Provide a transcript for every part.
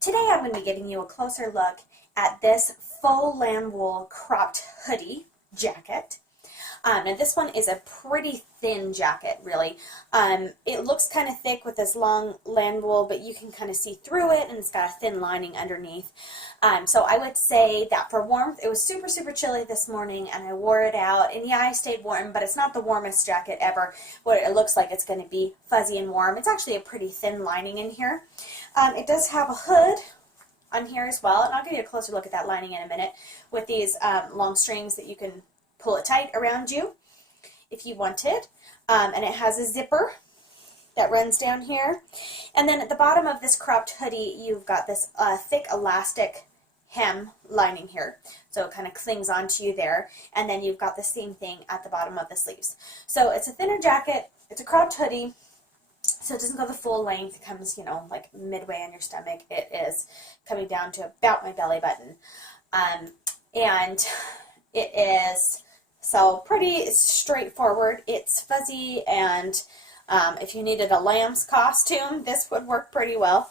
Today I'm going to be giving you a closer look at this faux lamb wool cropped hoodie jacket. And this one is a pretty thin jacket, really. It looks kind of thick with this long lamb wool, but you can kind of see through it, and it's got a thin lining underneath. So I would say that for warmth, it was super, super chilly this morning, and I wore it out. And yeah, I stayed warm, but it's not the warmest jacket ever. What it looks like it's going to be fuzzy and warm. It's actually a pretty thin lining in here. It does have a hood on here as well, and I'll give you a closer look at that lining in a minute, with these long strings that you can pull it tight around you if you wanted. And it has a zipper that runs down here. And then at the bottom of this cropped hoodie, you've got this thick elastic hem lining here. So it kind of clings onto you there. And then you've got the same thing at the bottom of the sleeves. So it's a thinner jacket, it's a cropped hoodie, so it doesn't go the full length. It comes, you know, like midway on your stomach. It is coming down to about my belly button. And it is so pretty straightforward. It's fuzzy, and if you needed a lamb's costume, this would work pretty well.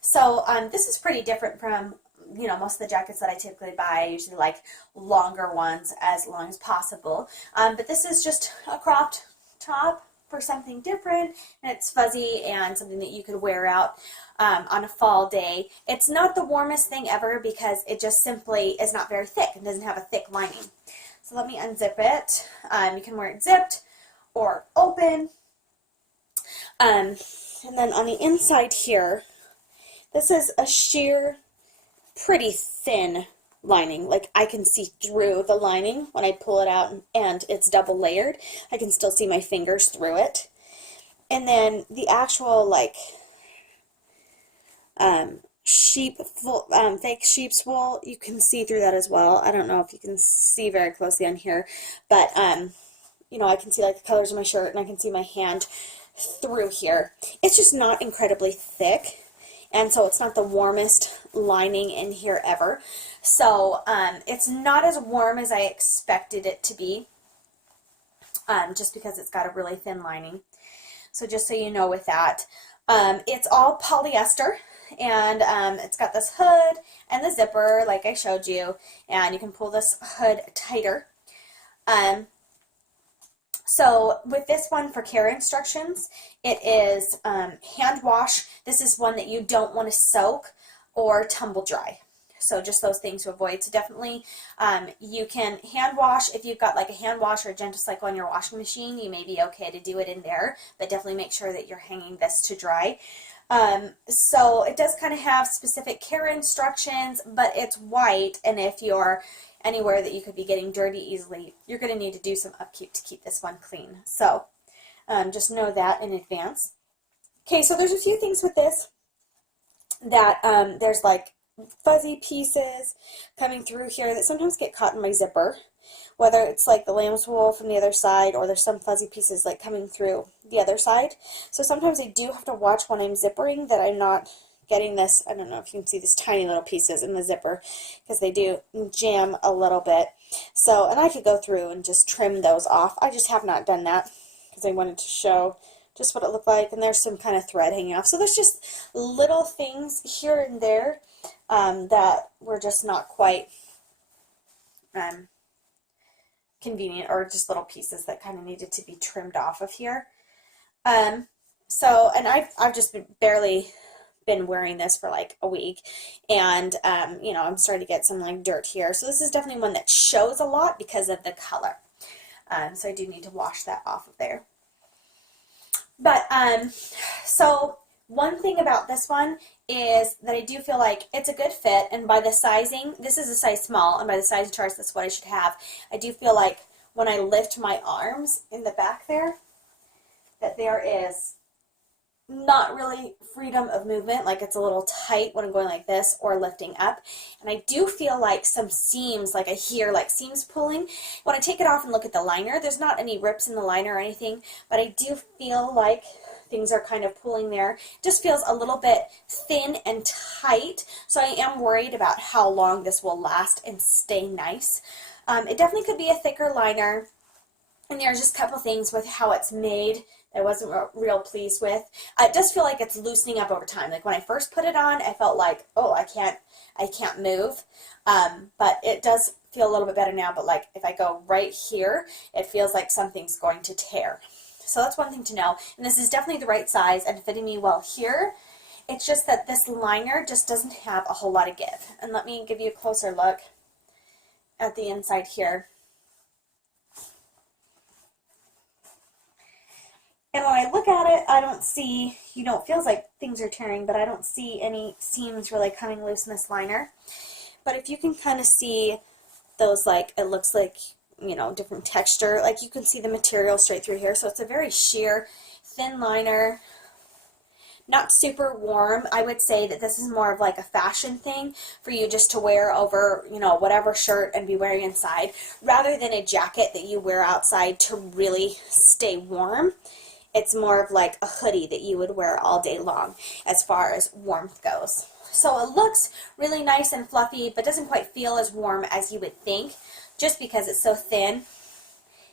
So this is pretty different from, you know, most of the jackets that I typically buy. I usually like longer ones, as long as possible. But this is just a cropped top for something different, and it's fuzzy and something that you could wear out on a fall day. It's not the warmest thing ever because it just simply is not very thick and doesn't have a thick lining. So let me unzip it. You can wear it zipped or open. And then on the inside here, this is a sheer, pretty thin lining. Like, I can see through the lining when I pull it out, and it's double layered. I can still see my fingers through it. And then the actual, like, fake sheep's wool, you can see through that as well. I don't know if you can see very closely on here, but you know, I can see like the colors of my shirt, and I can see my hand through here. It's just not incredibly thick, and so it's not the warmest lining in here ever. So it's not as warm as I expected it to be, just because it's got a really thin lining. So just so you know with that, it's all polyester. And it's got this hood and the zipper, like I showed you, and you can pull this hood tighter. So with this one, for care instructions, it is hand wash. This is one that you don't want to soak or tumble dry. So just those things to avoid. So definitely you can hand wash. If you've got like a hand wash or a gentle cycle on your washing machine, you may be okay to do it in there, but definitely make sure that you're hanging this to dry. So it does kind of have specific care instructions, but it's white, and if you're anywhere that you could be getting dirty easily, you're going to need to do some upkeep to keep this one clean. So just know that in advance. Okay, so there's a few things with this that there's like fuzzy pieces coming through here that sometimes get caught in my zipper, whether it's like the lamb's wool from the other side, or there's some fuzzy pieces like coming through the other side. So sometimes I do have to watch when I'm zippering that I'm not getting this, I don't know if you can see these tiny little pieces in the zipper, because they do jam a little bit. So, and I could go through and just trim those off. I just have not done that because I wanted to show just what it looked like, and there's some kind of thread hanging off. So there's just little things here and there that were just not quite convenient, or just little pieces that kind of needed to be trimmed off of here. So, and I've just barely been wearing this for like a week, and you know, I'm starting to get some like dirt here. So this is definitely one that shows a lot because of the color. So I do need to wash that off of there. But so one thing about this one is that I do feel like it's a good fit, and by the sizing, this is a size small, and by the size charts, that's what I should have. I do feel like when I lift my arms in the back there, that there is not really freedom of movement, like it's a little tight when I'm going like this or lifting up. And I do feel like some seams, like I hear like seams pulling. When I take it off and look at the liner, there's not any rips in the liner or anything, but I do feel like things are kind of pulling there. It just feels a little bit thin and tight, so I am worried about how long this will last and stay nice. It definitely could be a thicker liner, and there's just a couple things with how it's made that I wasn't real pleased with. It does feel like it's loosening up over time. Like when I first put it on, I felt like, oh, I can't move. But it does feel a little bit better now, but like if I go right here, it feels like something's going to tear. So that's one thing to know. And this is definitely the right size and fitting me well here. It's just that this liner just doesn't have a whole lot of give. And let me give you a closer look at the inside here. And when I look at it, I don't see, it feels like things are tearing, but I don't see any seams really coming loose in this liner. But if you can kind of see those, like, it looks like, different texture, like you can see the material straight through here. So it's a very sheer, thin liner, not super warm. I would say that this is more of like a fashion thing for you just to wear over, whatever shirt and be wearing inside, rather than a jacket that you wear outside to really stay warm. It's more of like a hoodie that you would wear all day long as far as warmth goes. So it looks really nice and fluffy, but doesn't quite feel as warm as you would think, just because it's so thin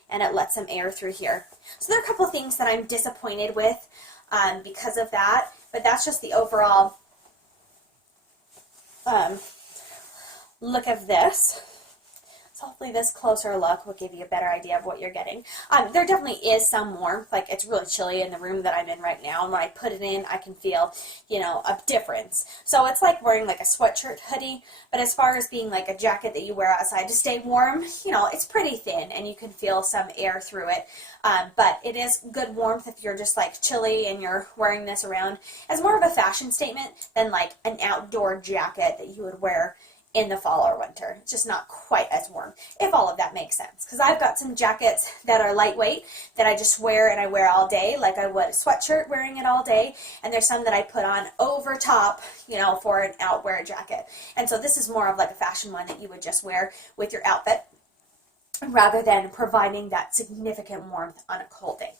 and it lets some air through here. So there are a couple of things that I'm disappointed with because of that, but that's just the overall look of this. So hopefully this closer look will give you a better idea of what you're getting. There definitely is some warmth, like it's really chilly in the room that I'm in right now, and when I put it in, I can feel, a difference. So it's like wearing like a sweatshirt hoodie, but as far as being like a jacket that you wear outside to stay warm, it's pretty thin, and you can feel some air through it. But it is good warmth if you're just like chilly and you're wearing this around as more of a fashion statement than like an outdoor jacket that you would wear in the fall or winter. It's just not quite as warm, if all of that makes sense. Because I've got some jackets that are lightweight that I just wear and I wear all day, like I would a sweatshirt wearing it all day. And there's some that I put on over top, for an outwear jacket. And so this is more of like a fashion one that you would just wear with your outfit, rather than providing that significant warmth on a cold day.